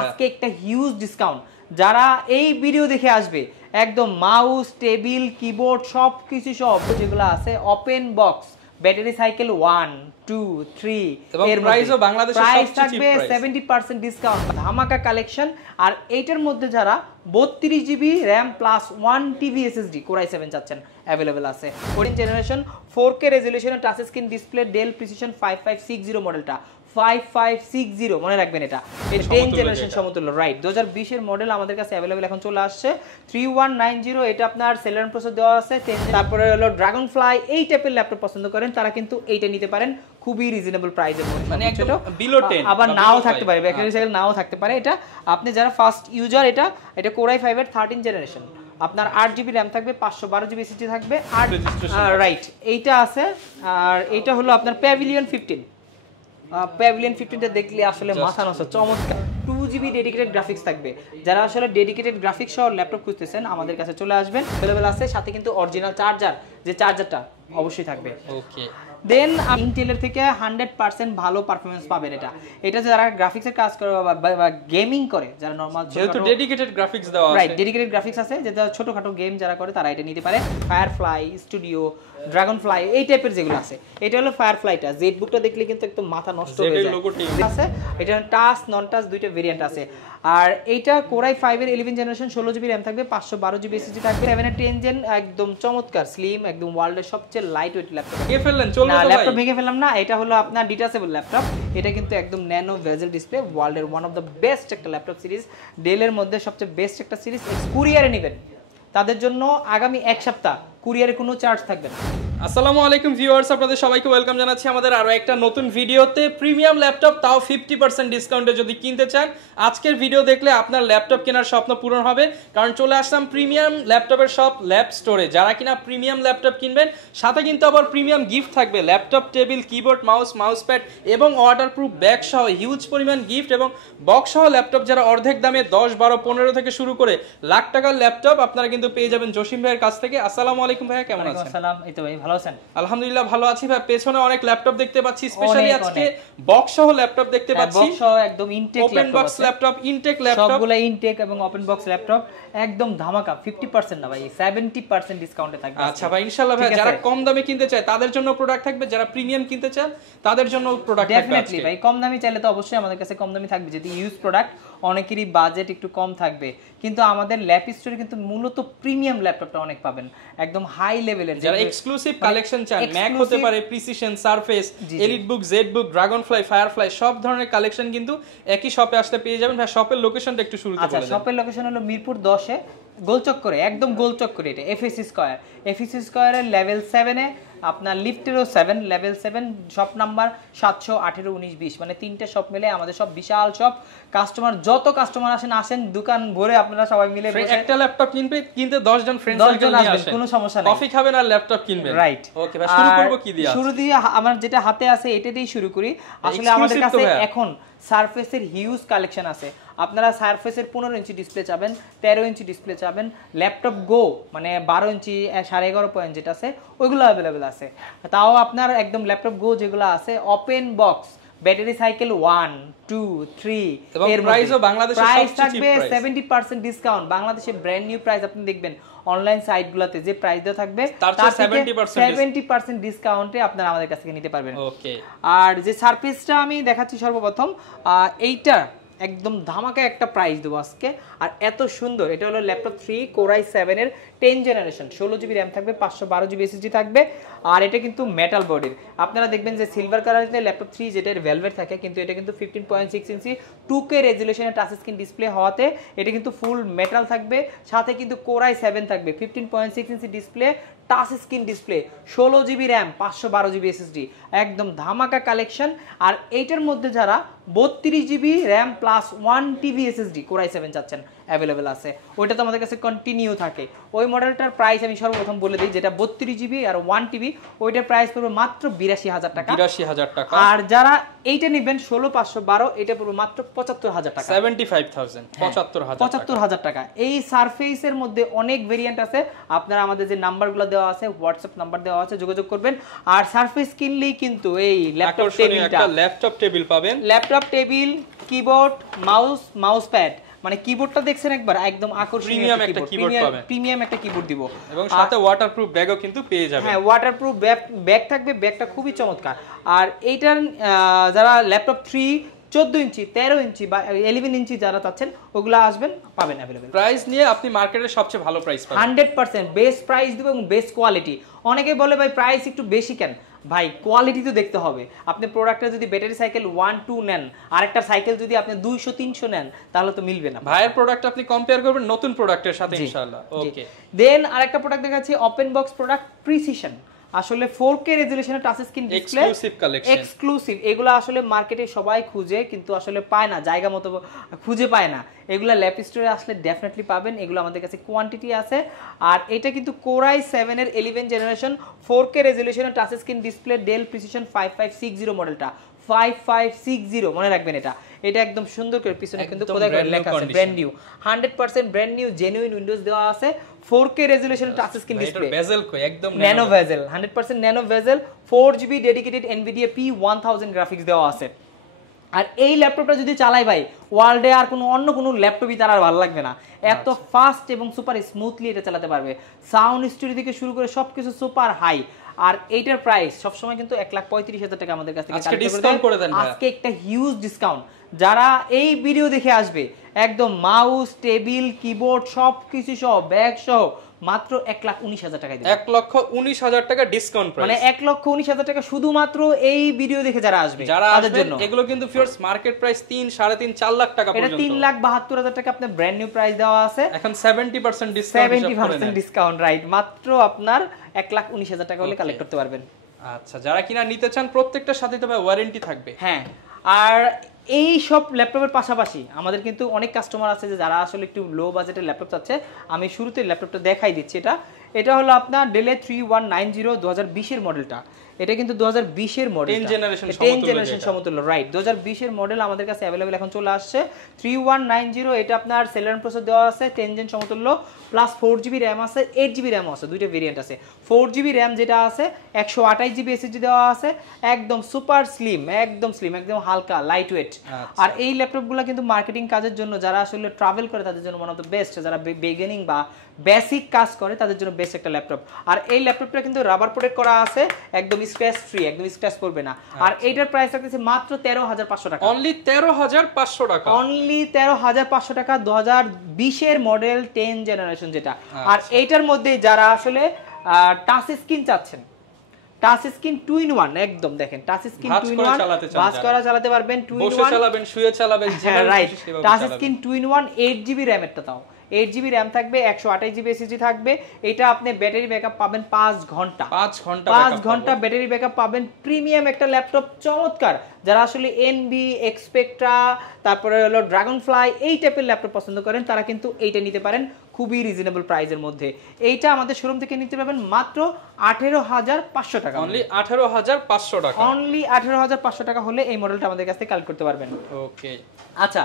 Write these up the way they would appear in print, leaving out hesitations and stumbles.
আজকে একটা huge discount যারা এই ভিডিও দেখে আসবে একদম মাউস টেবিল কিবোর্ড সবকিছু সব যেগুলো আছে ওপেন বক্স ব্যাটারি সাইকেল 1 2 3 এর প্রাইসও বাংলাদেশের প্রাইস সবচেয়ে চিপ থাকবে 70% ডিসকাউন্ট ধামাকা কালেকশন। আর এইটার মধ্যে যারা 32 GB RAM plus 1 TB SSD core i7 চাচ্ছেন अवेलेबल আছে 14 জেনারেশন 4K রেজোলিউশনের touch screen display Dell Precision 5560 মডেলটা 5560 মনে রাখবেন এটা 10 জেনারেশন সমতুল্য রাইট 2020 এর মডেল আমাদের কাছে अवेलेबल এখন চলে আসছে 3190 এটা আপনার সেলেরন প্রসেসর দেওয়া আছে 10 তারপরে হলো ড্রাগন ফ্লাই এই টাইপের ল্যাপটপ পছন্দ করেন তারা কিন্তু এইটা নিতে পারেন খুবই রিজনেবল প্রাইসের মধ্যে মানে একদম বিলো 10 আবার নাও থাকতে পারে ব্যাটারি সাইকেল নাও থাকতে পারে এটা আপনি যারা ফার্স্ট ইউজার এটা কোর i5 এর 13 জেনারেশন আপনার 8 জিবি র‍্যাম থাকবে 512 জিবি এসএসডি থাকবে আর রাইট এইটা আছে আর এটা হলো আপনার প্যাভিলিয়ন 15 টা দেখলে আসলে মাথা নষ্ট চমৎকার 2 জিবি ডেডিকেটেড গ্রাফিক্স থাকবে যারা আসলে ডেডিকেটেড গ্রাফিক্স সহ ল্যাপটপ খুঁজতেছেন আমাদের কাছে চলে আসবেন अवेलेबल আছে সাথে কিন্তু অরিজিনাল চার্জার যে চার্জারটা অবশ্যই থাকবে ওকে দেন ইন্টেলের থেকে 100% ভালো পারফরম্যান্স পাবেন এটা যারা গ্রাফিক্সের কাজ করে বা গেমিং করে যারা নরমাল যেহেতু ডেডিকেটেড গ্রাফিক্স দেওয়া আছে রাইট ডেডিকেটেড গ্রাফিক্স আছে যেটা ছোটখাটো গেম যারা করে তারা এটা নিতে পারে ফায়ারফ্লাই স্টুডিও ড্রাগন ফ্লাই এই টাইপের যেগুলো আছে এটা হলো ফায়ারফ্লাইটা জেড বুকটা দেখলে কিন্তু একদম মাথা নষ্ট হয়ে যায় আছে এটা টাচ নন টাচ দুইটা ভেরিয়েন্ট আছে আর এইটা কোর i5 এর 11 জেনারেশন 16 জিবি র‍্যাম থাকবে 512 জিবি এসএসডি থাকবে 7 এর 10 জেন একদম চমৎকার স্লিম একদম ওয়ার্ল্ডের সবচেয়ে লাইট ওয়েট ল্যাপটপ ভেঙে ফেললেন চলবে তো ভাই ল্যাপটপ ভেঙে ফেললাম না এটা হলো আপনার ডিটাচেবল ল্যাপটপ এটা কিন্তু একদম ন্যানো বেজেল ডিসপ্লে ওয়ার্ল্ডের ওয়ান অফ দ্য বেস্ট একটা ল্যাপটপ সিরিজ ডেলের মধ্যে সবচেয়ে বেস্ট একটা সিরিজ কুরিয়ারে নেবেন তাদের জন্য আগামী এক সপ্তাহ কুরিয়ারে কোনো চার্জ থাকবে না। আসসালামু আলাইকুম ভিউয়ার্স আপনাদের সবাইকে ওয়েলকাম জানাচ্ছি আমাদের আরো একটা নতুন ভিডিওতে প্রিমিয়াম ল্যাপটপ তাও 50% ডিসকাউন্টে যদি কিনতে চান আজকের ভিডিও দেখলে আপনার ল্যাপটপ কেনার স্বপ্ন পূরণ হবে কারণ চলে আসলাম প্রিমিয়াম ল্যাপটপের শপ ল্যাব স্টোরে যারা কিনা প্রিমিয়াম ল্যাপটপ কিনবেন সাথে কিন্তু আবার প্রিমিয়াম গিফট থাকবে laptop table keyboard mouse pad এবং ওয়াটারপ্রুফ ব্যাগ সহ হিউজ পরিমাণ গিফট এবং বক্স সহ ল্যাপটপ যারা অর্ধেক দামে 10 12 15 থেকে শুরু করে লাখ টাকার ল্যাপটপ আপনারা কিন্তু পেয়ে যাবেন জসিম ভাইয়ের কাছ থেকে। আসসালামু আলাইকুম ভাইয়া কেমন আছেন? আসসালাম এই তো ভাই ভালো আছেন? আলহামদুলিল্লাহ ভালো আছি ভাই পেছনে অনেক ল্যাপটপ দেখতে পাচ্ছি স্পেশালি আজকে বক্স সহ ল্যাপটপ দেখতে পাচ্ছি বক্স সহ একদম intact open box laptop intact laptop সবগুলা ইনটেক এবং ওপেন বক্স ল্যাপটপ একদম ধামাকা 50% না ভাই 70% ডিসকাউন্টে থাকবে। আচ্ছা ভাই ইনশাআল্লাহ ভাই যারা কম দামে কিনতে চায় তাদের জন্য প্রোডাক্ট থাকবে যারা প্রিমিয়াম কিনতে চান তাদের জন্য প্রোডাক্ট থাকবে ডেফিনেটলি ভাই কম দামি চাইলে তো অবশ্যই আমাদের কাছে কম দামি থাকবে যদি ইউজ প্রোডাক্ট অনেকেরই বাজেট একটু কম থাকবে কিন্তু আমাদের ল্যাপ স্টোরে কিন্তু মূলত প্রিমিয়াম ল্যাপটপটা অনেক পাবেন একদম হাই লেভেলের যারা এক্সক্লুসিভ কালেকশন চান ম্যাক হতে পারে Precision Surface EliteBook ZBook Dragonfly Firefly সব ধরনের কালেকশন কিন্তু একই শপে আসলে পেয়ে যাবেন ভাই শপের লোকেশনটা একটু শুরুতে বলে দেন। আচ্ছা শপের লোকেশন হলো মিরপুর 10 এ গোলচক্করে একদম গোলচক্করে এটা এফএসসি স্কয়ারের লেভেল 7 এ আপনার লিফটেরও 7 লেভেল 7 শপ নাম্বার 718 19 20 মানে তিনটে শপ মিলে আমাদের সব বিশাল শপ কাস্টমার যত কাস্টমার আসেন দোকান ভরে আপনারা সবাই মিলে বসে একটা ল্যাপটপ কিনতে 10 জন ফ্রেন্ডস নিয়ে আসেন কোনো সমস্যা নাই কফি খাবেন আর ল্যাপটপ কিনবেন রাইট ওকে ভাই শুরু করব কি দিয়ে শুরু দিয়ে আমার যেটা হাতে আছে এটা দিয়েই শুরু করি আসলে আমাদের কাছে এখন সারফেসের হিউজ কালেকশন আছে আপনারা সারফেসের 15 ইঞ্চি ডিসপ্লে চাবেন 13 ইঞ্চি ডিসপ্লে চাবেন ল্যাপটপ গো মানে 12 ইঞ্চি 11.5 পয়েন্ট যেটা আছে ওইগুলো अवेलेबल আছে তাও আপনার একদম ল্যাপটপ গো যেগুলো আছে ওপেন বক্স ব্যাটারি সাইকেল 1 2 3 এর প্রাইসও বাংলাদেশের সবচেয়ে চিপ প্রাইস থাকবে 70% ডিসকাউন্ট বাংলাদেশে ব্র্যান্ড নিউ প্রাইস আপনি দেখবেন অনলাইন সাইটগুলোতে যে প্রাইস দেওয়া থাকবে তার 70% ডিসকাউন্টে আপনারা আমাদের কাছ থেকে নিতে পারবেন। ওকে আর যে সারফেসটা আমি দেখাচ্ছি সর্বপ্রথম এইটা একদম ধামাকা একটা প্রাইস দেবো আজকে আর এত সুন্দর এটা হলো ল্যাপটপ 3 কোর i7 এর 10 জেনারেশন 16 জিবি র‍্যাম থাকবে 512 জিবি এসএসডি থাকবে আর এটা কিন্তু মেটাল বডির আপনারা দেখবেন যে সিলভার কালারের ল্যাপটপ 3 যেটা ভেলভেট থাকে কিন্তু এটা কিন্তু 15.6 ইঞ্চি 2K রেজোলিউশনের টাচ স্ক্রিন ডিসপ্লে হওয়াতে এটা কিন্তু ফুল মেটাল থাকবে সাথে কিন্তু কোর i7 থাকবে 15.6 inch display touch screen display 16 GB RAM 512 GB SSD একদম ধামাকা কালেকশন আর এইটার মধ্যে যারা 32 GB RAM plus 1 TB SSD core i7 চাচ্ছেন अवेलेबल আছে ওইটা তো আমাদের কাছে কন্টিনিউ থাকে ওই মডেলটার প্রাইস আমি সর্বপ্রথম বলে দিই যেটা 32 জিবি আর 1 টিবি ওইটার প্রাইস পড়বে মাত্র 82000 টাকা 82000 টাকা আর যারা এইটা নেবেন 16512 এটা পড়বে মাত্র 75000 টাকা 75000 75000 টাকা এই সারফেসের মধ্যে অনেক ভেরিয়েন্ট আছে আপনারা আমাদের যে নাম্বারগুলো দেওয়া দেওয়া আছে, হোয়াটসঅ্যাপ নাম্বার দেওয়া আছে, যোগাযোগ করবেন। আর সারফেস কিনলেই কিন্তু এই ল্যাপটপ টেবিলটা, একটা ল্যাপটপ টেবিল পাবেন, laptop table, keyboard, mouse pad, মানে কিবোর্ডটা দেখছেন একবার, একদম আকর্ষণীয় একটা কিবোর্ড পাবেন, প্রিমিয়াম একটা কিবোর্ড দিব, এবং সাথে ওয়াটারপ্রুফ ব্যাগও কিন্তু পেয়ে যাবেন। হ্যাঁ, ওয়াটারপ্রুফ ব্যাগ থাকবে, ব্যাগটা খুবই চমৎকার। আর এইটার যারা ল্যাপটপ 3, 14 ইঞ্চি, 13 ইঞ্চি বা 11 ইঞ্চি যারা চাচ্ছেন ওগুলো আসবেন, পাবেন अवेलेबल। প্রাইস নিয়ে আপনি মার্কেটের সবচেয়ে ভালো প্রাইস পাবেন, 100% বেস্ট প্রাইস দিব এবং বেস্ট কোয়ালিটি। অনেকে বলে ভাই প্রাইস একটু বেশি কেন, ভাই কোয়ালিটি তো দেখতে হবে। আপনি প্রোডাক্টটা যদি ব্যাটারি সাইকেল 1-2 নেন, আরেকটা সাইকেল যদি আপনি 200-300 নেন, তাহলে তো মিলবে না। ভাইয়ের প্রোডাক্ট আপনি কম্পেয়ার করবেন নতুন প্রোডাক্টের সাথে ইনশাআল্লাহ। ওকে, দেন আরেকটা প্রোডাক্ট দেখাচ্ছি, ওপেন বক্স প্রোডাক্ট প্রিসিশন। আসলে 4K রেজোলিউশনের touch screen display, exclusive collection, exclusive. এগুলো আসলে মার্কেটে সবাই খুঁজে কিন্তু আসলে পায় না, জায়গা মতো খুঁজে পায় না। এগুলা ল্যাপ স্টোরে আসলে ডেফিনেটলি পাবেন, এগুলো আমাদের কাছে কোয়ান্টিটি আছে। আর এটা কিন্তু কোরাই 7 এর 11 জেনারেশন 4K রেজোলিউশনের touch screen display, Dell Precision 5560 মডেলটা, 5560 মনে রাখবেন। এটা একদম সুন্দর করে পিছনে কিন্তু কোথায় করে লেখা আছে brand new, 100% brand new genuine Windows দেওয়া আছে, 4K resolution touch screen display, bezel কই একদম nano bezel, 100% nano bezel, 4GB dedicated NVIDIA P1000 graphics দেওয়া আছে। আর এই ল্যাপটপটা যদি চালাই ভাই, ওয়ার্ল্ডে আর অন্য কোনো ল্যাপটপই তার আর ভালো লাগবে না, এত ফাস্ট এবং সুপার স্মুথলি এটা চালাতে পারবে। সাউন্ড স্টোরি থেকে শুরু করে সবকিছু সুপার হাই। আর এইটার প্রাইস সবসময় কিন্তু 1,35,000 টাকা আমাদের কাছ থেকে আজকে ডিসকাউন্ট করে দেন। আজকে একটা হিউজ ডিসকাউন্ট, যারা এই ভিডিও দেখে আসবে একদম মাউস, টেবিল, কিবোর্ড সবকিছু সহ, ব্যাগ সহ মাত্র 1,19,000 টাকা দিবেন। 1,19,000 টাকা ডিসকাউন্ট প্রাইস, মানে 1,19,000 টাকা শুধুমাত্র এই ভিডিও দেখে যারা আসবে তাদের জন্য। এগুলো কিন্তু ফিয়ার্স মার্কেট প্রাইস 3-3.5 4 লাখ টাকা পর্যন্ত, এটা 3,72,000 টাকা আপনার ব্র্যান্ড নিউ প্রাইস দেওয়া আছে। এখন 70% ডিসকাউন্ট, 70% ডিসকাউন্ট, রাইট, মাত্র আপনার 1,19,000 টাকা হলে কালেক্ট করতে পারবেন। আচ্ছা, যারা কিনা নিতে চান প্রত্যেকটার সাথে তবে ওয়ারেন্টি থাকবে। হ্যাঁ, আর এই সব ল্যাপটপের পাশাপাশি আমাদের কিন্তু অনেক কাস্টমার আছে যে যারা আসলে একটু লো বাজেটের ল্যাপটপ চাচ্ছে। আমি শুরুতে ল্যাপটপটা দেখাই দিচ্ছি। এটা হলো আপনার ডেল 3190 2020 এর মডেলটা। এটা কিন্তু 2020 এর মডেল, 10 জেনারেশন সমতুল্য, রাইট। 2020 এর মডেল আমাদের কাছে अवेलेबल এখন চলে আসছে 3190। এটা আপনার সেলেরন প্রসেসর দেওয়া আছে, 10 জেন সমতুল্য, প্লাস 4GB র‍্যাম আছে, 8GB র‍্যাম আছে, দুইটা ভেরিয়েন্ট আছে। 4GB র‍্যাম যেটা আছে 128GB SSD দেওয়া আছে, একদম সুপার স্লিম, একদম হালকা, লাইট ওয়েট। আর এই ল্যাপটপগুলো কিন্তু মার্কেটিং কাজের জন্য, যারা আসলে ট্রাভেল করে তাদের জন্য ওয়ান অফ দ্য বেস্ট, যারা বিগিনিং বা বেসিক কাজ করে তাদের জন্য বেস্ট একটা ল্যাপটপ। আর এই ল্যাপটপটা কিন্তু রাবার প্রোটেক্ট করা আছে, একদম স্ক্র্যাচ ফ্রি, একদম স্ক্র্যাচ পড়বে না। আর এইটার প্রাইস রাখতেছে মাত্র 13,500 টাকা, অনলি 13,500 টাকা, অনলি 13,500 টাকা, 2020 এর মডেল 10 জেনারেশন যেটা। আর এইটার মধ্যে যারা আসলে টাচ স্ক্রিন চাচ্ছেন, টাচ স্ক্রিন 2-in-1, একদম দেখেন টাচ স্ক্রিন 2-in-1, বাস করা চালাতে পারবেন, 2-in-1, বসে চালাবেন, শুয়ে চালাবেন, right. Touch screen 2-in-1, 8GB RAM এরটা, তাও 8GB র‍্যাম থাকবে, 128GB SSD থাকবে। এটা আপনি ব্যাটারি ব্যাকআপ পাবেন 5 ঘন্টা, 5 ঘন্টা ব্যাটারি ব্যাকআপ পাবেন। প্রিমিয়াম একটা ল্যাপটপ, চমৎকার। যারা আসলে এনবি, এক্সপেক্ট্রা, তারপরে হলো ড্রাগনফ্লাই এই টাইপের ল্যাপটপ পছন্দ করেন, তারা কিন্তু এইটা নিতে পারেন খুবই রিজনেবল প্রাইসের মধ্যে। এইটা আমাদের শোরুম থেকে নিতে পারবেন মাত্র 18,500 টাকা, অনলি 18,500 টাকা, অনলি 18,500 টাকা হলে এই মডেলটা আমাদের কাছ থেকে কালেক্ট করতে পারবেন। ওকে, আচ্ছা,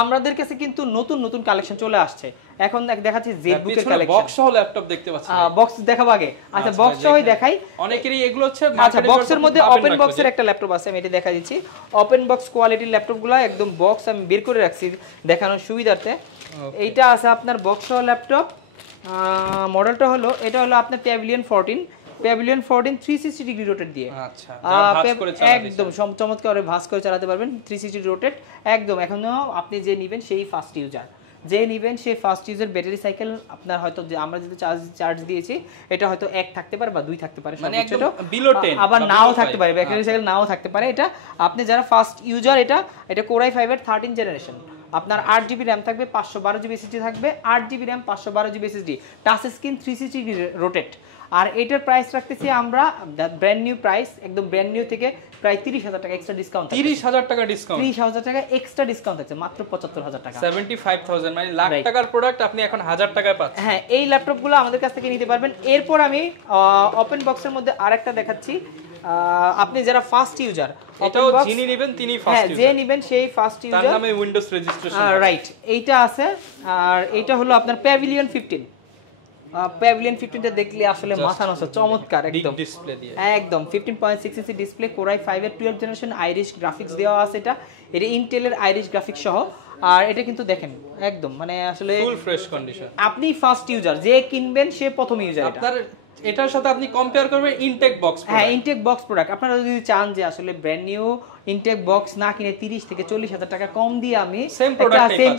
আমাদের কাছে কিন্তু নতুন নতুন কালেকশন চলে আসছে। এখন দেখাচ্ছি জেডবুক এর কালেকশন, বক্স সহ ল্যাপটপ দেখতে পাচ্ছেন। বক্স দেখাবো আগে? আচ্ছা, বক্স সহই দেখাই। অনেকেরই এগুলো হচ্ছে, আচ্ছা, বক্সের মধ্যে ওপেন বক্সের একটা ল্যাপটপ আছে, আমি এটা দেখা দিচ্ছি। ওপেন বক্স কোয়ালিটির ল্যাপটপগুলো একদম বক্স আমি বের করে রাখছি দেখানোর সুবিধার্থে। এইটা আছে আপনার বক্স সহ ল্যাপটপ। মডেলটা হলো, এটা হলো আপনার প্যাভিলিয়ন 14, প্যাভিলিয়ন 14 360 ডিগ্রি রোটেট দিয়ে। আচ্ছা, একদম চমৎকার ভাঁজ করে চালাতে পারবেন, 360 রোটেট একদম। এখনো আপনি যে নেবেন সেই ফার্স্ট ইউজার, যে নেবেন সেই ফার্স্ট ইউজার। ব্যাটারি সাইকেল আপনার হয়তো, যে আমরা যেটা চার্জ দিয়েছি এটা হয়তো 1 থাকতে পারে বা 2 থাকতে পারে, মানে একদম বিলো 10, আবার নাও থাকতে পারে, ব্যাটারি সাইকেল নাও থাকতে পারে। এটা আপনি যারা ফার্স্ট ইউজার, এটা কোরাই 5 এর 13 জেনারেশন। আপনার 8GB র‍্যাম থাকবে, 512GB SSD থাকবে, 8GB RAM, 512GB SSD, touch screen 360 rotate. আর এটার প্রাইস রাখতেছি আমরা ব্র্যান্ড নিউ প্রাইস, একদম ব্র্যান্ড নিউ থেকে প্রায় 30,000 টাকা এক্সট্রা ডিসকাউন্ট, 30,000 টাকা ডিসকাউন্ট, 30,000 টাকা এক্সট্রা ডিসকাউন্ট আছে, মাত্র 75,000 টাকা, 75,000, মানে লাখ টাকার প্রোডাক্ট আপনি এখন 1000 টাকায় পাচ্ছেন। হ্যাঁ, এই ল্যাপটপগুলো আমাদের কাছ থেকে নিতে পারবেন। এরপর আমি ওপেন বক্সের মধ্যে আরেকটা দেখাচ্ছি। আপনি যারা ফার্স্ট ইউজার, এটাও যিনি নেবেন তিনি ফার্স্ট ইউজার, যে নেবেন সেই ফার্স্ট ইউজার, তার নামে উইন্ডোজ রেজিস্ট্রেশন, রাইট। এইটা আছে। আর এইটা হলো আপনার প্যাভিলিয়ন 15, প্যাভিলিয়ন 15টা দেখলে আসলে মাথা নষ্ট, চমৎকার একদম ডিসপ্লে দিয়ে, একদম 15.6 ইঞ্চি ডিসপ্লে, কোরাই 5 এর 12 জেনারেশন আইরিশ গ্রাফিক্স দেওয়া আছে। এটা ইন্টেলের আইরিশ গ্রাফিক্স সহ। আর এটা কিন্তু দেখেন একদম মানে আসলে ফুল ফ্রেশ কন্ডিশন। আপনি ফার্স্ট ইউজার, যে কিনবেন সে প্রথম ইউজার। আপনার এটার সাথে আপনি কম্পেয়ার করবেন ইনটেক বক্স। হ্যাঁ, ইনটেক বক্স প্রোডাক্ট। আপনারা যদি চান যে আসলে ব্র্যান্ড নিউ ইনটেক বক্স না কিনে 30 থেকে 40 হাজার টাকা কম দিয়ে আমি সেম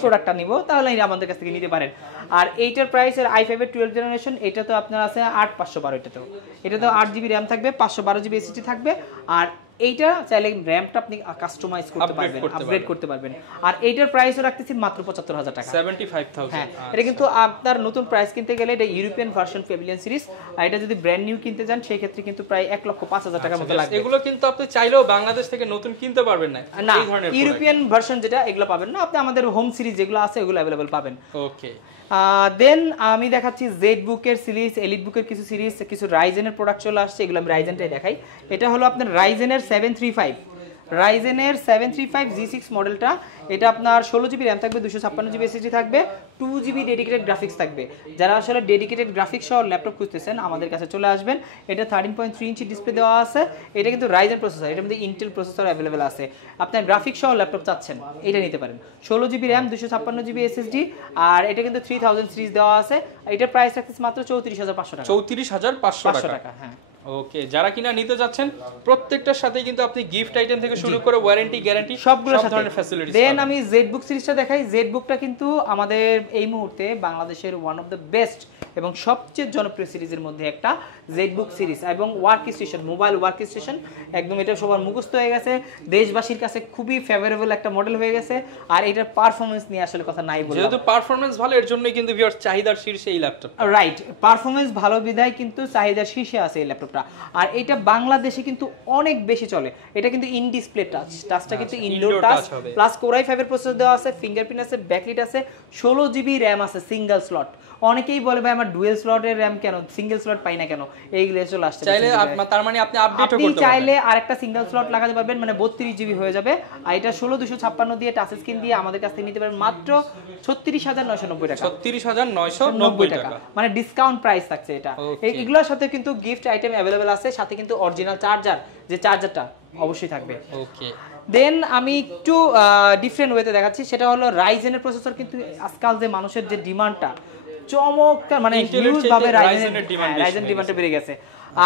প্রোডাক্টটা নিব, তাহলে আমাদের কাছ থেকে নিতে পারেন। আর এইটার প্রাইস এর i5 এর 12 জেনারেশন, এটা তো আপনার আছে 8512, এটা তো 8GB র্যাম থাকবে, 512GB এসএসডি থাকবে। আর এইটা চাইলে র্যামটা আপনি কাস্টমাইজ করতে পারবেন, আপগ্রেড করতে পারবেন। আর এইটার প্রাইসও রাখতেছি মাত্র 75000 টাকা, 75000। হ্যাঁ, এটা কিন্তু আপনার নতুন প্রাইস কিনতে গেলে এটা ইউরোপিয়ান ভার্সন প্যাভিলিয়ন সিরিজ, আর এটা যদি ব্র্যান্ড নিউ কিনতে যান সেই ক্ষেত্রে কিন্তু প্রায় 1,05,000 টাকার মতো লাগবে। এগুলো কিন্তু আপনি চাইলেও বাংলাদেশ থেকে নতুন কিনতে পারবেন না, এই ধরনের ইউরোপিয়ান ভার্সন যেটা এগুলো পাবেন না আপনি, আমাদের হোম সিরিজ যেগুলো আছে এগুলো अवेलेबल পাবেন। ওকে, দেন আমি দেখাচ্ছি জেড বুকের সিরিজ, এলিট বুকের কিছু সিরিজ, কিছু রাইজেনের প্রোডাক্ট চলে আসছে, এগুলো আমি রাইজেনটাই দেখাই। এটা হলো আপনার রাইজেনের 735, রাইজেনের 735 G6 মডেলটা। এটা আপনার 16GB র্যাম থাকবে, 256GB এসএসডি থাকবে, 2GB ডেডিকেটেড গ্রাফিক্স থাকবে। যারা আসলে ডেডিকেটেড গ্রাফিক্স সহ ল্যাপটপ খুঁজতেছেন আমাদের কাছে চলে আসবেন। এটা 13.3 ইঞ্চি ডিসপ্লে দেওয়া আছে। এটা কিন্তু রাইজেন প্রসেসর, এটার মধ্যে ইন্টেল প্রসেসর অ্যাভেলেবেল আছে। আপনার গ্রাফিক্স সহ ল্যাপটপ চাচ্ছেন, এটা নিতে পারেন। 16GB র্যাম, 256GB এসএসডি, আর এটা কিন্তু 3000 সিরিজ দেওয়া আছে। এটার প্রাইস রাখতেছে মাত্র 34500 টাকা। 34500 টাকা, হ্যাঁ। ওকে, যারা কিনা নিতে যাচ্ছেন প্রত্যেকটার সাথে কিন্তু আপনি গিফট আইটেম থেকে শুরু করে ওয়ারেন্টি গ্যারান্টি সব ধরনের ফ্যাসিলিটিস। দেন আমি জেড বুক সিরিজটা দেখাই। জেড বুকটা কিন্তু আমাদের এই মুহূর্তে বাংলাদেশের ওয়ান অফ দ্য বেস্ট এবং সবচেয়ে জনপ্রিয় সিরিজের মধ্যে একটা জেড বুক সিরিজ, এবং work station, mobile work station একদম এটা সবার মুখস্থ হয়ে গেছে, দেশবাসীর কাছে খুবই ফেভারেবল একটা মডেল হয়ে গেছে। আর এটার পারফরম্যান্স নিয়ে আসলে কথা নাই বললাম, যেহেতু পারফরম্যান্স ভালো এর জন্যই কিন্তু ভিউয়ার্স চাহিদার শীর্ষে এই ল্যাপটপ। রাইট, পারফরম্যান্স ভালো বিধায় কিন্তু চাহিদার শীর্ষে আছে এই ল্যাপটপটা। আর এটা বাংলাদেশে কিন্তু অনেক বেশি চলে। এটা কিন্তু ইন ডিসপ্লে টাচ, টাচটা কিন্তু ইনডোর টাচ, প্লাস কোরাই 5 এর প্রসেসর দেওয়া আছে, ফিঙ্গারপ্রিন্ট আছে, ব্যাকলিট আছে, 16GB র্যাম আছে সিঙ্গেল স্লট। অনেকেই বলে ভাই আমার ডুয়েল স্লটের র্যাম কেন, সিঙ্গেল স্লট পাই না কেন, এইগুলো চলে আসছে। চাইলে তার মানে আপনি আপডেটও করতে পারবেন, চাইলে আরেকটা সিঙ্গেল স্লট লাগাতে পারবেন, মানে 32GB হয়ে যাবে। আর এটা 16256 দিয়ে টাচ স্ক্রিন দিয়ে আমাদের কাছ থেকে নিতে পারবেন মাত্র 36990 টাকা। 36990 টাকা, মানে ডিসকাউন্ট প্রাইস থাকছে এটা। এগুলোর সাথে কিন্তু গিফট আইটেম অ্যাভেলেবেল আছে, সাথে কিন্তু অরিজিনাল চার্জার, যে চার্জারটা অবশ্যই থাকবে। ওকে, দেন আমি একটু ডিফারেন্ট ওয়েতে দেখাচ্ছি, সেটা হলো রাইজেনের প্রসেসর। কিন্তু আজকাল যে মানুষের যে ডিমান্ডটা চমৎকার, মানে হিউজ ভাবে রাইজেনের ডিমান্ডটা বেড়ে গেছে।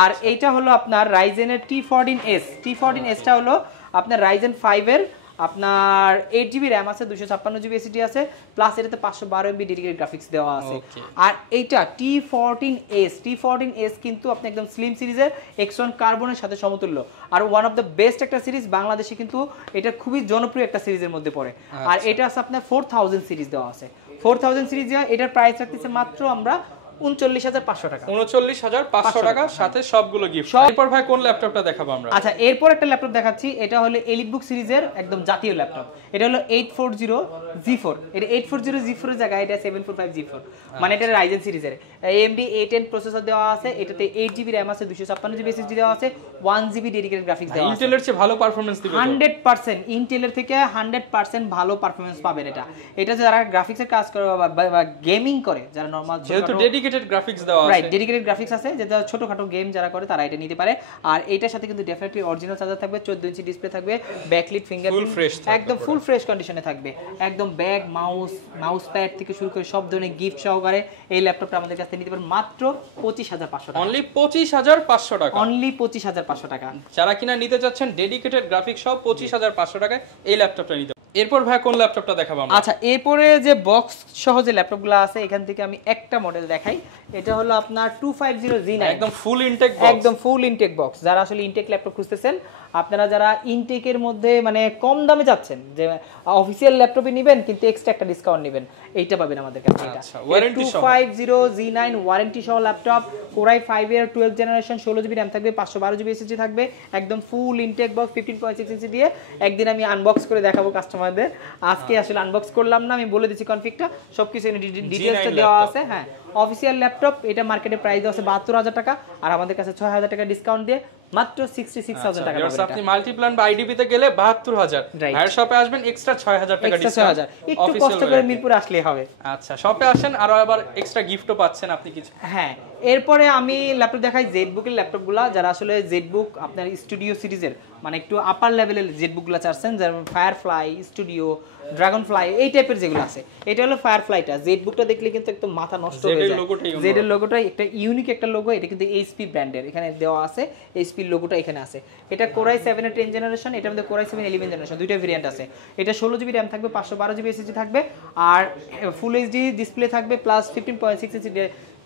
আর এইটা হলো আপনার রাইজেনের T14S টা হলো আপনার রাইজেন 5 এর আপনার 8GB র্যাম আছে, 256GB এসএসডি আছে, প্লাস এটাতে 512MB ডেডিকেটেড গ্রাফিক্স দেওয়া আছে। আর এইটা T14S কিন্তু আপনি একদম স্লিম সিরিজের X1 কার্বনের সাথে সমতুল্য, আর ওয়ান অফ দ্য বেস্ট একটা সিরিজ বাংলাদেশে, কিন্তু এটা খুবই জনপ্রিয় একটা সিরিজের মধ্যে পড়ে। আর এটা আছে আপনার 4000 সিরিজ দেওয়া আছে, 4000 সিরিজ দেওয়া। এটার প্রাইস রাখতেছে মাত্র আমরা 39500 টাকা, 39500 টাকা, সাথে সবগুলো গিফট। এরপর ভাই কোন ল্যাপটপটা দেখাবো আমরা? আচ্ছা, এরপর একটা ল্যাপটপ দেখাচ্ছি, এটা হলো এলিট বুক সিরিজের একদম জাতীয় ল্যাপটপ। এটা হলো 840G4। এটা 840G4 এর জায়গায় এটা 745G4, মানে এটা রাইজেন সিরিজের AMD A10 প্রসেসর দেওয়া আছে। এটাতে 8GB র্যাম আছে, 256GB এসএসডি দেওয়া আছে, 1GB ডেডিকেটেড গ্রাফিক্স দেওয়া আছে। ইন্টেলের চেয়ে ভালো পারফরম্যান্স দিবে 100%, ইন্টেলের থেকে 100% ভালো পারফরম্যান্স পাবেন এটা যারা গ্রাফিক্সের কাজ করে বা গেমিং করে, যারা নরমাল, যেহেতু ডেডিকেটেড গ্রাফিক্স দেওয়া আছে, রাইট, ডেডিকেটেড গ্রাফিক্স আছে, যেটা ছোটখাটো গেম যারা করে তারা এটা নিতে পারে। আর এটার সাথে কিন্তু ডেফিনেটলি অরিজিনাল চার্জার থাকবে, 14 ইঞ্চি ডিসপ্লে থাকবে, ব্যাকলিট, ফিঙ্গারপ্রিন্ট একদম ফুল ফ্রেশ কন্ডিশনে থাকবে, একদম ব্যাগ, মাউস প্যাড থেকে শুরু করে সব ধরনের গিফট সহকারে এই ল্যাপটপটা আমাদের কাছ থেকে নিতে পারেন মাত্র 25500 টাকা। অনলি 25500 টাকা, অনলি 25500 টাকা। যারা কিনা নিতে যাচ্ছেন ডেডিকেটেড গ্রাফিক্স সহ 25500 টাকায় এই ল্যাপটপটা নিতে। এরপর ভাই কোন ল্যাপটপটা দেখাবো আমরা? আচ্ছা, এরপরে যে বক্স সহ যে ল্যাপটপগুলো আছে এখান থেকে আমি একটা মডেল দেখাই। এটা হলো আপনার 250G9, একদম ফুল ইনটেক বক্স, একদম ফুল ইনটেক বক্স। যারা আসলে ইনটেক ল্যাপটপ খুঁজতেছেন, আপনারা যারা ইনটেকের মধ্যে মানে কম দামে যাচ্ছেন, যে অফিসিয়াল ল্যাপটপে নেবেন কিন্তু এক্সট্রা একটা ডিসকাউন্ট নেবেন, এইটা পাবেন আমাদের কাছে। এটা 250G9 ওয়ারেন্টি সহ ল্যাপটপ, কোরাই 5 এর 12 জেনারেশন, 16GB র্যাম থাকবে, 512GB এসএসডি থাকবে, একদম ফুল ইনটেক বক্স 15.6 ইঞ্চি দিয়ে। একদিন আমি আনবক্স করে দেখাবো কাস্টমারদের, আজকে আসলে আনবক্স করলাম না, আমি বলে দিচ্ছি কনফিগটা, সবকিছু ডিটেইলসটা দেওয়া আছে। হ্যাঁ, অফিসিয়াল ল্যাপটপ, এটা মার্কেটে প্রাইস আছে 72000 টাকা, আর আমাদের কাছে 6000 টাকা ডিসকাউন্ট দিয়ে মাত্র 66000 টাকা আচ্ছা আপনি মাল্টিপ্ল্যান বা আইডিবি তে গেলে 72000, ভাইয়ের শপে আসবেন এক্সট্রা 6000 টাকা ডিসকাউন্ট, একটু কষ্ট করে মিরপুরে আসলেই হবে। আচ্ছা শপে আসেন আর আবার এক্সট্রা গিফটও পাচ্ছেন আপনি কিছু। হ্যাঁ, এরপরে আমি ল্যাপটপ দেখাই জেডবুকের ল্যাপটপগুলো, যারা আসলে জেডবুক আপনার স্টুডিও সিরিজের মানে একটু আপার লেভেলের জেডবুকগুলো চাচ্ছেন, যেমন ফায়ারফ্লাই, স্টুডিও, ড্রাগনফ্লাই এই টাইপের যেগুলো আছে। এটা হলো ফায়ারফ্লাইটা, জেডবুকটা দেখলে কিন্তু একদম মাথা নষ্ট হয়ে যায়। জেডের লোগোটা একটা ইউনিক একটা লোগো, এটা কিন্তু এইচপি ব্র্যান্ডের, এখানে দেওয়া আছে এইচপি লোগোটা এখানে আছে। এটা কোরাই 7 এর 10 জেনারেশন, এটার মধ্যে কোরাই 7 11 জেনারেশন, দুইটা ভেরিয়েন্ট আছে। এটা 16GB র‍্যাম থাকবে, 512GB এসএসডি থাকবে, আর ফুল এইচডি ডিসপ্লে থাকবে, প্লাস 15.6 ইঞ্চি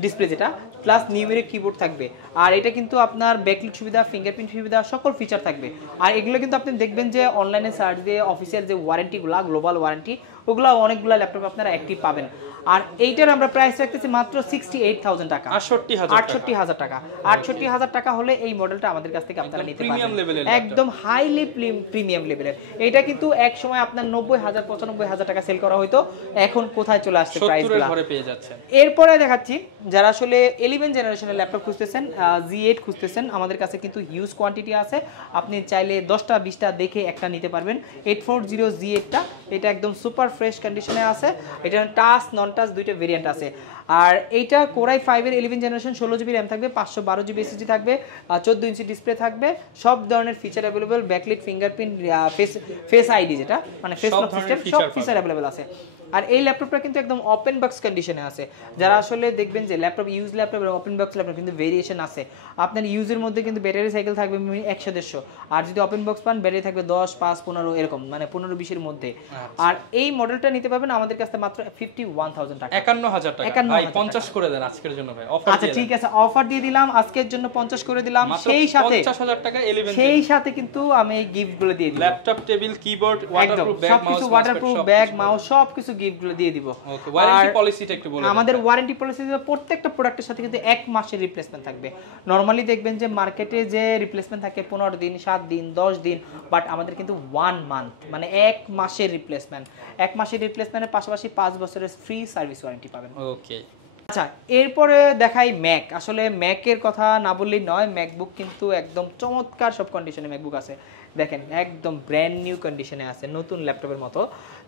ডিসপ্লে যেটা, প্লাস নিউমেরিক কিবোর্ড থাকবে। আর এটা কিন্তু আপনার ব্যাকলিট সুবিধা, ফিঙ্গারপ্রিন্ট সুবিধা, সকল ফিচার থাকবে। আর এগুলো কিন্তু আপনি দেখবেন যে অনলাইনে সার্চ দিয়ে অফিসিয়াল যে ওয়ারেন্টিগুলো, গ্লোবাল ওয়ারেন্টি, ওগুলো অনেকগুলো ল্যাপটপ আপনারা অ্যাক্টিভ পাবেন। আর এইটার আমরা প্রাইস রাখতেছি মাত্র 68000 টাকা, 68000 টাকা। 68000 টাকা হলে এই মডেলটা আমাদের কাছ থেকে আপনারা নিতে পারবেন, একদম হাইলি প্রিমিয়াম লেভেলের। এটা কিন্তু এক সময় আপনার 90000 95000 টাকা সেল করা হয়তো, এখন কোথায় চলে আসছে প্রাইসগুলো ঘরে পেয়ে যাচ্ছেন। এরপরে দেখাচ্ছি যারা আসলে 11 জেনারেশনের ল্যাপটপ খুঁজতেছেন, Z8 খুঁজতেছেন, আমাদের কাছে কিন্তু হিউজ কোয়ান্টিটি আছে। আপনি চাইলে 10টা 20টা দেখে একটা নিতে পারবেন। 840 Z8টা, এটা একদম সুপার ফ্রেশ কন্ডিশনে আছে। এটা টাচ নন টাচ দুইটা ভেরিয়েন্ট আছে। আর এইটা কোরাই 5 এর 11 জেনারেশন, 16GB র‍্যাম থাকবে, 512GB এসএসডি থাকবে, 14 ইঞ্চি ডিসপ্লে থাকবে, সব ধরনের feature available, backlit, fingerprint, face ID যেটা মানে ফেস লক সিস্টেম, সব ফিচার अवेलेबल আছে। আর এই ল্যাপটপটা কিন্তু একদম ওপেন বক্স কন্ডিশনে আছে। যারা আসলে দেখবেন যে ল্যাপটপ ইউজ ল্যাপটপ আর ওপেন বক্স ল্যাপটপ কিন্তু ভেরিয়েশন আছে। আপনার ইউজের মধ্যে কিন্তু ব্যাটারি সাইকেল থাকবে 100-150, আর যদি ওপেন বক্স পান ব্যাটারি থাকবে 10, 5, 15 এরকম, মানে 15-20 এর মধ্যে। আর এই মডেলটা নিতে পারবেন আমাদের কাছে মাত্র 51000 টাকা, 51000 টাকা। ভাই 50 করে দেন আজকের জন্য ভাই, অফার। আচ্ছা ঠিক আছে, অফার দিয়ে দিলাম আজকের জন্য, 50 করে দিলাম। সেই সাথে 50000 টাকা 11, সেই সাথে কিন্তু আমি এই গিফটগুলো দিয়ে দিব, laptop, table, keyboard, waterproof bag, mouse, সবকিছু ওয়াটারপ্রুফ ব্যাগ, মাউস, সবকিছু গিফটগুলো দিয়ে দিব। ওকে, ওয়ারেন্টি পলিসিটা একটু বলে দিন। আমাদের ওয়ারেন্টি পলিসি প্রত্যেকটা প্রোডাক্টের সাথে কিন্তু 1 মাসের রিপ্লেসমেন্ট থাকবে। নরমালি দেখবেন যে মার্কেটে যে রিপ্লেসমেন্ট থাকে 15 দিন, 7 দিন, 10 দিন, বাট আমাদের কিন্তু 1 মান্থ মানে 1 মাসের রিপ্লেসমেন্ট। 1 মাসের রিপ্লেসমেন্টের পাশাপাশি 5 বছরের ফ্রি সার্ভিস ওয়ারেন্টি পাবেন। ওকে, আচ্ছা এরপরে দেখাই ম্যাক। আসলে ম্যাকের কথা না বললেই নয়, ম্যাকবুক কিন্তু একদম চমৎকার সব কন্ডিশনে ম্যাকবুক আছে। দেখেন একদম ব্র্যান্ড নিউ কন্ডিশনে আছে, নতুন ল্যাপটপের মতো।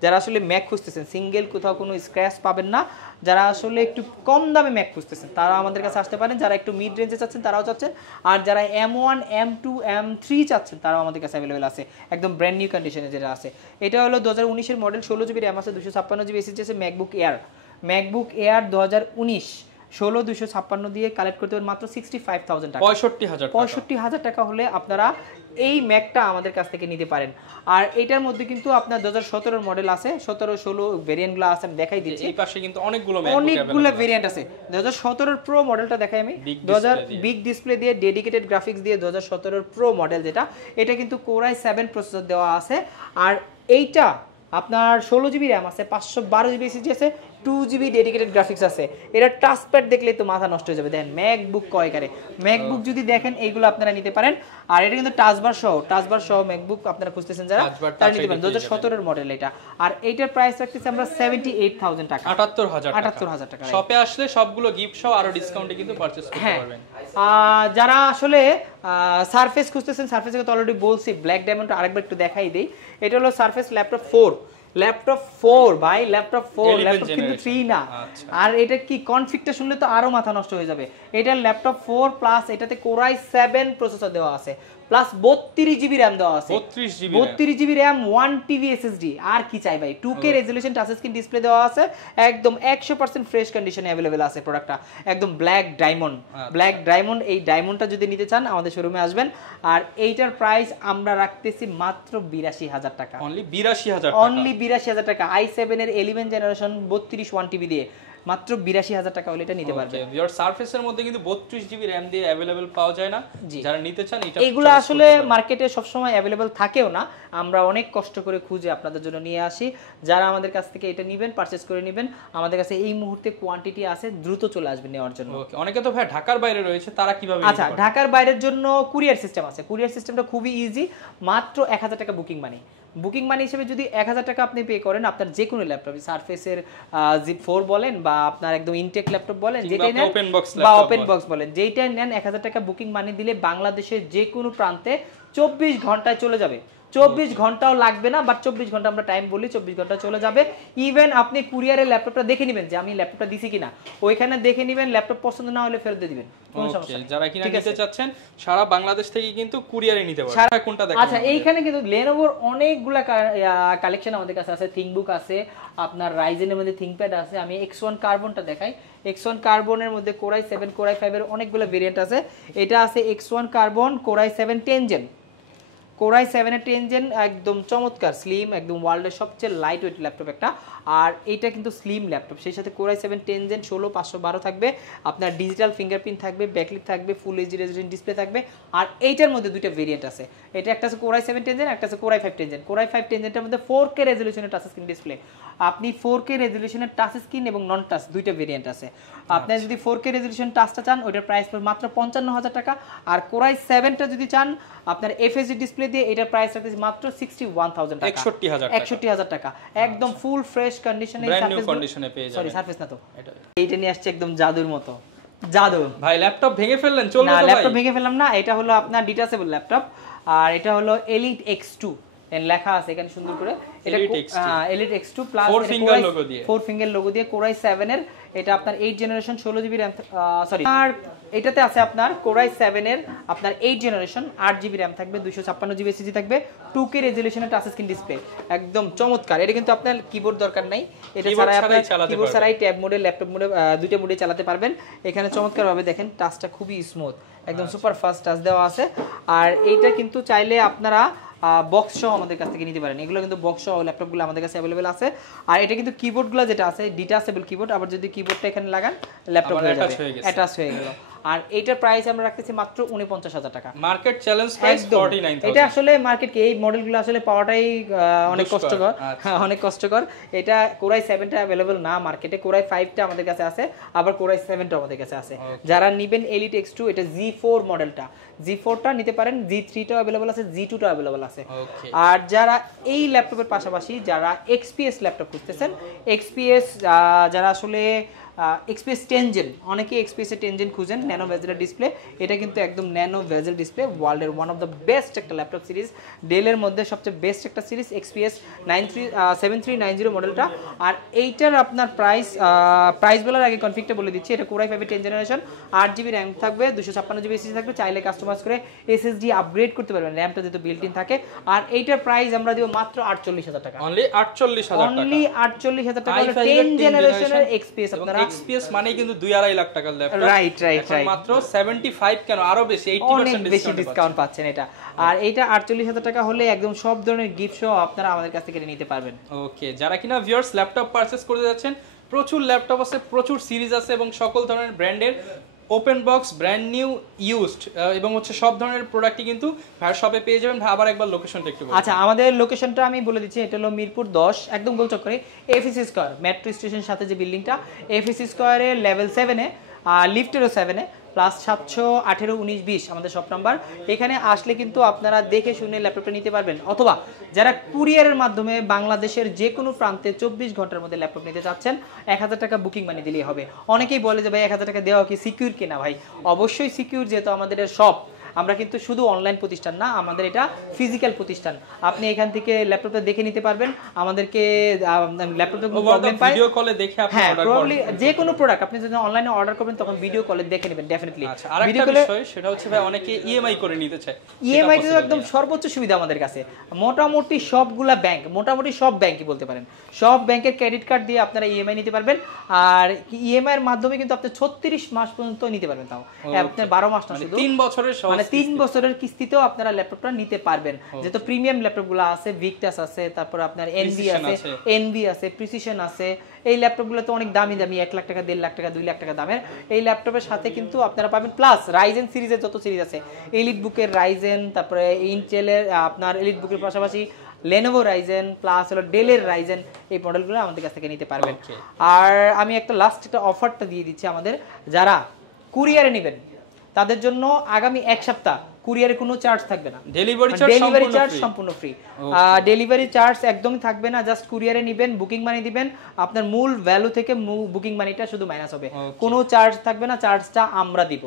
যারা আসলে ম্যাক খুঁজতেছেন, সিঙ্গেল কোথাও কোনো স্ক্র্যাচ পাবেন না, যারা আসলে একটু কম দামে ম্যাক খুঁজতেছেন তারা আমাদের কাছে আসতে পারেন। যারা একটু মিড রেঞ্জে চাচ্ছেন তারাও চাচ্ছেন, আর যারা M1, M2, M3 চাচ্ছেন তারাও আমাদের কাছে অ্যাভেলেবেল আছে, একদম ব্র্যান্ড নিউ কন্ডিশনে যেটা আছে। এটা হলো 2019 এর মডেল, 16GB র‍্যাম আছে, 256GB এসএসডি আছে, ম্যাকবুক এয়ার। ম্যাকবুক এয়ার 2019 16 দিয়ে কালেক্ট করতে পারেন মাত্র 65000 টাকা, 65000 টাকা হলে আপনারা এই ম্যাকটা আমাদের কাছ থেকে নিতে পারেন। আর এটার মধ্যে কিন্তু আপনার 2017 এর মডেল আছে, 17, 16 ভেরিয়েন্টগুলো আছে, আমি দেখাই দিচ্ছি। এই পাশে কিন্তু অনেকগুলো ভেরিয়েন্ট আছে। 2017 প্রো মডেলটা দেখাই আমি, 2000 বিগ ডিসপ্লে দিয়ে, ডেডিকেটেড গ্রাফিক্স দিয়ে 2017 প্রো মডেল যেটা, এটা কিন্তু কোরাই 7 প্রসেসর দেওয়া আছে। আর এইটা আপনার 16GB র‍্যাম আছে, 512GB এসএসডি আছে, 2GB ডেডিকেটেড গ্রাফিক্স আছে। এটা টাচপ্যাড দেখলেই তো মাথা নষ্ট হয়ে যাবে। দেখেন ম্যাকবুক কয়কারে, ম্যাকবুক যদি দেখেন এইগুলো আপনারা নিতে পারেন। আর এটা কিন্তু টাচবার সহ ম্যাকবুক আপনারা খুঁজতেছেন যারা, তারা নিতে পারেন। 2017 এর মডেল এটা। আর এইটার প্রাইস রাখতেছি আমরা 78000 টাকা, 78000 টাকা। শপে আসলে সবগুলো গিফট সহ আরো ডিসকাউন্টে কিন্তু পারচেজ করতে পারবেন। যারা আসলে সারফেস খুঁজতেছেন, সারফেসের কথা অলরেডি বলছি, ব্ল্যাক ডায়মন্ড আরেকবার একটু দেখাই দেই। এটা হলো সারফেস ল্যাপটপ 4, ল্যাপটপ 4 ভাই, ল্যাপটপ 4, ল্যাপটপ কিন্তু 3 না। আর এটা কি কনফিগটা শুনলে তো আরো মাথা নষ্ট হয়ে যাবে। এটা ল্যাপটপ 4 প্লাস এটাতে কোরাই 7 প্রসেসর দেওয়া আছে, প্লাস 32GB র‍্যাম দেওয়া আছে, 32GB র‍্যাম, 1TB এসএসডি। আর কি চাই ভাই, 2K resolution touch screen display দেওয়া আছে, একদম 100% ফ্রেশ কন্ডিশনে अवेलेबल আছে প্রোডাক্টটা, একদম ব্ল্যাক ডায়মন্ড। এই ডায়মন্ডটা যদি নিতে চান আমাদের শোরুমে আসবেন। আর এইটার প্রাইস আমরা রাখতেছি মাত্র 82000 টাকা, অনলি 82000 টাকা। i7 এর 11 জেনারেশন 32 1TB দিয়ে মাত্র 82000 টাকা হলে এটা নিতে পারবেন। ইওর সারফেসের মধ্যে কিন্তু 32GB র‍্যাম দিয়ে अवेलेबल পাওয়া যায় না, যারা নিতে চান এটা এগুলো আসলে মার্কেটে সব সময় अवेलेबल থাকেও না, আমরা অনেক কষ্ট করে খুঁজে আপনাদের জন্য নিয়ে আসি। যারা আমাদের কাছ থেকে এটা নেবেন, পারচেজ করে নেবেন, আমাদের কাছে এই মুহূর্তে কোয়ান্টিটি আছে, দ্রুত চলে আসবেন নেওয়ার জন্য। ওকে, অনেকে তো ভাই ঢাকার বাইরে রয়েছে, তারা কিভাবে? আচ্ছা, ঢাকার বাইরের জন্য কুরিয়ার সিস্টেম আছে। কুরিয়ার সিস্টেমটা খুবই ইজি, মাত্র 1000 টাকা বুকিং মানি, বুকিং মানি হিসেবে যদি 1000 টাকা আপনি পে করেন আপনার যে কোনো ল্যাপটপ সারফেসের Z4 বলেন বা আপনার একদম ইনটেক ল্যাপটপ বলেন যেটাই নেন বা ওপেন বক্স বলেন যেটাই নেন 1000 টাকা বুকিং মানি দিলে বাংলাদেশের যে কোনো প্রান্তে 24 ঘন্টায় চলে যাবে। 24 ঘন্টাও লাগবে না, বাট 24 ঘন্টা আমরা টাইম বলি, 24 ঘন্টা চলে যাবে। ইভেন আপনি কুরিয়ারে ল্যাপটপটা দেখে নেবেন যে আমি ল্যাপটপটা দিছি কিনা, ওইখানে দেখে নেবেন, ল্যাপটপ পছন্দ না হলে ফেরত দিয়ে দিবেন, কোনো সমস্যা নেই। যারা কিনা নিতে চাচ্ছেন সারা বাংলাদেশ থেকে কিন্তু কুরিয়ারে নিতে পারবেন। কোনটা দেখেন? আচ্ছা, এইখানে কিন্তু Lenovoর অনেকগুলা কালেকশন আমাদের কাছে আছে। থিংকবুক আছে, আপনার রাইজেনের মধ্যে থিংকপ্যাড আছে। আমি X1 কার্বনটা দেখাই। X1 কার্বনের মধ্যে Core i7 Core i5 এর অনেকগুলো ভেরিয়েন্ট আছে। এটা আছে X1 carbon Core i7 10 Gen। Core i7 এর 10 Gen একদম চমৎকার স্লিম, একদম ওয়ার্ল্ডের সবচেয়ে লাইট ওয়েট ল্যাপটপ একটা। আর এটা কিন্তু স্লিম ল্যাপটপ, সেই সাথে Core i7 10 Gen 16512 থাকবে, আপনার ডিজিটাল ফিঙ্গারপ্রিন্ট থাকবে, ব্যাকলিট থাকবে, ফুল এইচডি রেজোলিউশন ডিসপ্লে থাকবে। আর এইটার মধ্যে দুইটা ভেরিয়েন্ট আছে, এটা একটা আছে Core i7 10 Gen, একটা আছে Core i5 10 Gen। Core i5 10 Gen এর মধ্যে 4K রেজোলিউশনের টাচ স্ক্রিন ডিসপ্লে। আপনি 4K রেজোলিউশনের টাচ স্ক্রিন এবং নন টাচ দুইটা ভেরিয়েন্ট আছে। আপনি যদি 4K রেজোলিউশন টাচটা চান ওটার প্রাইস পড়বে মাত্র 55000 টাকা। আর Core i7 টা যদি চান আপনার FHD ডিসপ্লে দিয়ে এটার প্রাইস রাখতেছি মাত্র 61000 টাকা, 61000 টাকা। একদম ফুল ফ্রেশ কন্ডিশনে, ব্র্যান্ড নিউ কন্ডিশনে পেয়ে যাবেন। সরি সারফেস না তো, এইটা নিয়ে আসছে একদম জাদুর মতো। জাদু ভাই, ল্যাপটপ ভেঙে ফেললেন? চলবে তো ভাই? না, ল্যাপটপ ভেঙে ফেললাম না, এটা হলো আপনার ডিটাচেবল ল্যাপটপ। আর এটা হলো Elite X2 এর লেখা আছে এখানে সুন্দর করে। এটা Elite X2 plus 4 finger logo দিয়ে, 4 ফিঙ্গার লোগো দিয়ে Core i7 এর। এটা আপনার 8 জেনারেশন 16GB RAM, সরি, আর এটাতে আছে আপনার Core i7 এর আপনার 8 জেনারেশন 8GB RAM থাকবে, 256GB SSD থাকবে, 2K রেজোলিউশনের টাচ স্ক্রিন ডিসপ্লে, একদম চমৎকার। এটা কিন্তু আপনার কিবোর্ড দরকার নাই, এটা ছাড়া আপনি কিবোর্ড ছাড়াই ট্যাব মোডে, ল্যাপটপ মোডে, দুইটা মোডে চালাতে পারবেন। এখানে চমৎকার ভাবে দেখেন টাচটা খুবই স্মুথ, একদম সুপার ফাস্ট টাচ দেওয়া আছে। আর এইটা কিন্তু চাইলে আপনারা বক্স সহ আমাদের কাছ থেকে নিতে পারেন, এগুলো কিন্তু বক্স সহ ল্যাপটপগুলো আমাদের কাছে অ্যাভেলেবেল আছে। আর এটা কিন্তু কিবোর্ডগুলো যেটা আছে ডিটাচেবল কিবোর্ড, আবার যদি কিবোর্ডটা এখানে লাগান ল্যাপটপ হয়ে যাবে, অ্যাটাচ হয়ে গেল। আর এইটার প্রাইস আমরা রাখতেছি মাত্র 49000 টাকা, মার্কেট চ্যালেঞ্জ প্রাইস 49000। এটা আসলে মার্কেট এই মডেলগুলো আসলে পাওয়াটাই অনেক কষ্টকর, হ্যাঁ অনেক কষ্টকর। এটা Core i7 টা अवेलेबल না মার্কেটে, Core i5 টা আমাদের কাছে আছে, আবার Core i7 টা আমাদের কাছে আছে। যারা নেবেন Elite X2, এটা Z4 মডেলটা, Z4 টা নিতে পারেন, Z3 টা अवेलेबल আছে, Z2 টা अवेलेबल আছে। আর যারা এই ল্যাপটপের পাশাপাশি যারা XPS ল্যাপটপ খুঁজতেছেন, XPS যারা আসলে XPS 10 Gen, অনেকে XPS 10 Gen খুঁজেন, ন্যানো ভেজেল ডিসপ্লে। এটা কিন্তু একদম ন্যানো ভেজেল ডিসপ্লে, ওয়ার্ল্ডের ওয়ান অফ দ্য বেস্ট একটা ল্যাপটপ সিরিজ, ডেলের মধ্যে সবচেয়ে বেস্ট একটা সিরিজ XPS 7390 মডেলটা। আর এইটার আপনার প্রাইস বলার আগে কনফিগটা বলে দিচ্ছি। এটা Core i5 10 generation, 8GB RAM থাকবে, 256GB SSD থাকবে, চাইলে কাস্টমাইজ করে SSD আপগ্রেড করতে পারবেন, র্যামটা যেহেতু বিল্ট ইন থাকে। আর এইটার প্রাইস আমরা দিব মাত্র 48000 টাকা, অনলি 48000 টাকা, অনলি 48000 টাকা। 10 জেনারেশনের XPS আপনারা XPS মানে কিন্তু 2.5 লাখ টাকার ল্যাপটপ, রাইট মাত্র 75 কেন আরো বেশি, 80% বেশি ডিসকাউন্ট পাচ্ছেন এটা। আর এইটা 48000 টাকা হলে একদম সব ধরনের গিফট সহ আপনারা আমাদের কাছ থেকে নিতে পারবেন। ওকে, যারা কিনা ভিউয়ার্স ল্যাপটপ পারচেজ করতে যাচ্ছেন, প্রচুর ল্যাপটপ আছে, প্রচুর সিরিজ আছে এবং সকল ধরনের ব্র্যান্ডের open box, brand new, used এবং হচ্ছে সব ধরনের প্রোডাক্টই কিন্তু ভাইয়ের শপে পেয়ে যাবেন। আবার একবার লোকেশনটা একটু বলুন। আচ্ছা, আমাদের লোকেশনটা আমি বলে দিচ্ছি, এটা হলো মিরপুর 10, একদম গোলচক্করে FEC স্কয়ার মেট্রো স্টেশনের সাথে যে বিল্ডিংটা, FEC স্কয়ারের লেভেল 7 এ, লিফটেরও 7 এ, প্লাস 7181920 আমাদের শপ নাম্বার। এখানে আসলে কিন্তু আপনারা দেখে শুনে ল্যাপটপটা নিতে পারবেন, অথবা যারা কুরিয়ারের মাধ্যমে বাংলাদেশের যে কোনো প্রান্তে 24 ঘন্টার মধ্যে ল্যাপটপ নিতে চাচ্ছেন 1000 টাকা বুকিং মানি দিলেই হবে। অনেকেই বলে যে ভাই 1000 টাকা দেওয়া কি সিকিউর কিনা? ভাই অবশ্যই সিকিউর, যেহেতু আমাদের শপ, আমরা কিন্তু শুধু অনলাইন প্রতিষ্ঠান না, আমাদের এটা ফিজিক্যাল প্রতিষ্ঠান। আপনি এখান থেকে ল্যাপটপটা দেখে নিতে পারবেন, আমাদেরকে ল্যাপটপে কোনো প্রবলেম পায় ভিডিও কলে দেখে আপনি অর্ডার করবেন। যে কোনো প্রোডাক্ট আপনি যদি অনলাইনে অর্ডার করবেন তখন ভিডিও কলে দেখে নেবেন ডেফিনেটলি। আচ্ছা, আরেকটা বিষয় সেটা হচ্ছে ভাই অনেকে ইএমআই করে নিতে চায়, ইএমআই তো একদম সর্বোচ্চ সুবিধা আমাদের কাছে। মোটামুটি সবগুলা ব্যাংক, মোটামুটি সব ব্যাংকই বলতে পারেন, সব ব্যাংকের ক্রেডিট কার্ড দিয়ে আপনারা ইএমআই নিতে পারবেন। আর ইএমআই এর মাধ্যমে কিন্তু আপনি 36 মাস পর্যন্ত নিতে পারবেন, তাও আপনার 12 মাস না, শুধু 3 বছরের, মানে 3 বছরের কিস্তিতেও আপনারা ল্যাপটপটা নিতে পারবেন। যেহেতু প্রিমিয়াম ল্যাপটপগুলো আছে, ভিক্টাস আছে, তারপর আপনার এনভি আছে, প্রিসিশন আছে। এই ল্যাপটপগুলো তো অনেক দামি দামি, 1 লাখ টাকা, 1.5 লাখ টাকা, 2 লাখ টাকা দামের। এই ল্যাপটপের সাথে কিন্তু আপনারা পাবেন প্লাস রাইজেন সিরিজের যত সিরিজ আছে, এলিট বুকের রাইজেন, তারপরে ইন্টেলের আপনার এলিট বুকের পাশাপাশি Lenovo রাইজেন, প্লাস হলো ডেলের রাইজেন, এই মডেলগুলো আমাদের কাছ থেকে নিতে পারবেন। আর আমি একটা লাস্ট একটা অফারটা দিয়ে দিচ্ছি আমাদের যারা কুরিয়ারে নেবেন তাদের জন্য, আগামী 1 সপ্তাহ কুরিয়ারে কোনো চার্জ থাকবে না, ডেলিভারি চার্জ সম্পূর্ণ ফ্রি। ডেলিভারি চার্জ একদমই থাকবে না, জাস্ট কুরিয়ারে নেবেন, বুকিং মানি দিবেন, আপনার মূল ভ্যালু থেকে বুকিং মানিটা শুধু মাইনাস হবে, কোনো চার্জ থাকবে না, চার্জটা আমরা দিব।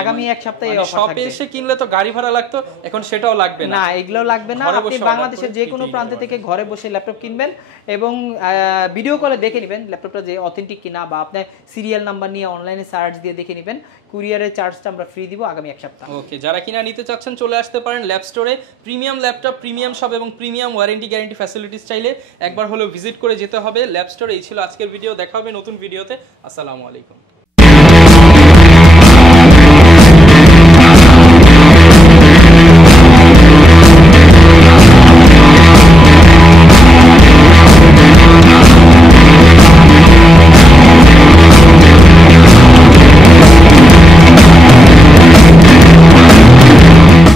আগামী এক সপ্তাহে এই অফার থাকবে। শপে এসে কিনলে তো গাড়ি ভাড়া লাগতো, এখন সেটাও লাগবে না। না, এগুলো লাগবে না, আপনি বাংলাদেশের যে কোনো প্রান্ত থেকে ঘরে বসে ল্যাপটপ কিনবেন এবং ভিডিও কলে দেখে নেবেন ল্যাপটপটা যে অথেন্টিক কিনা, বা আপনি সিরিয়াল নাম্বার নিয়ে অনলাইনে সার্চ দিয়ে দেখে নেবেন। কুরিয়ারের চার্জটা আমরা ফ্রি দিব আগামী এক সপ্তাহ। ওকে, যারা কিনা নিতে চাচ্ছেন চলে আসতে পারেন ল্যাব স্টোরে। প্রিমিয়াম ল্যাপটপ, প্রিমিয়াম শপ এবং প্রিমিয়াম ওয়ারেন্টি গ্যারান্টি ফ্যাসিলিটিস চাইলে একবার হলেও ভিজিট করে যেতে হবে ল্যাব স্টোরে। এই ছিল আজকের ভিডিও, দেখা হবে নতুন ভিডিওতে। আসসালামু আলাইকুম।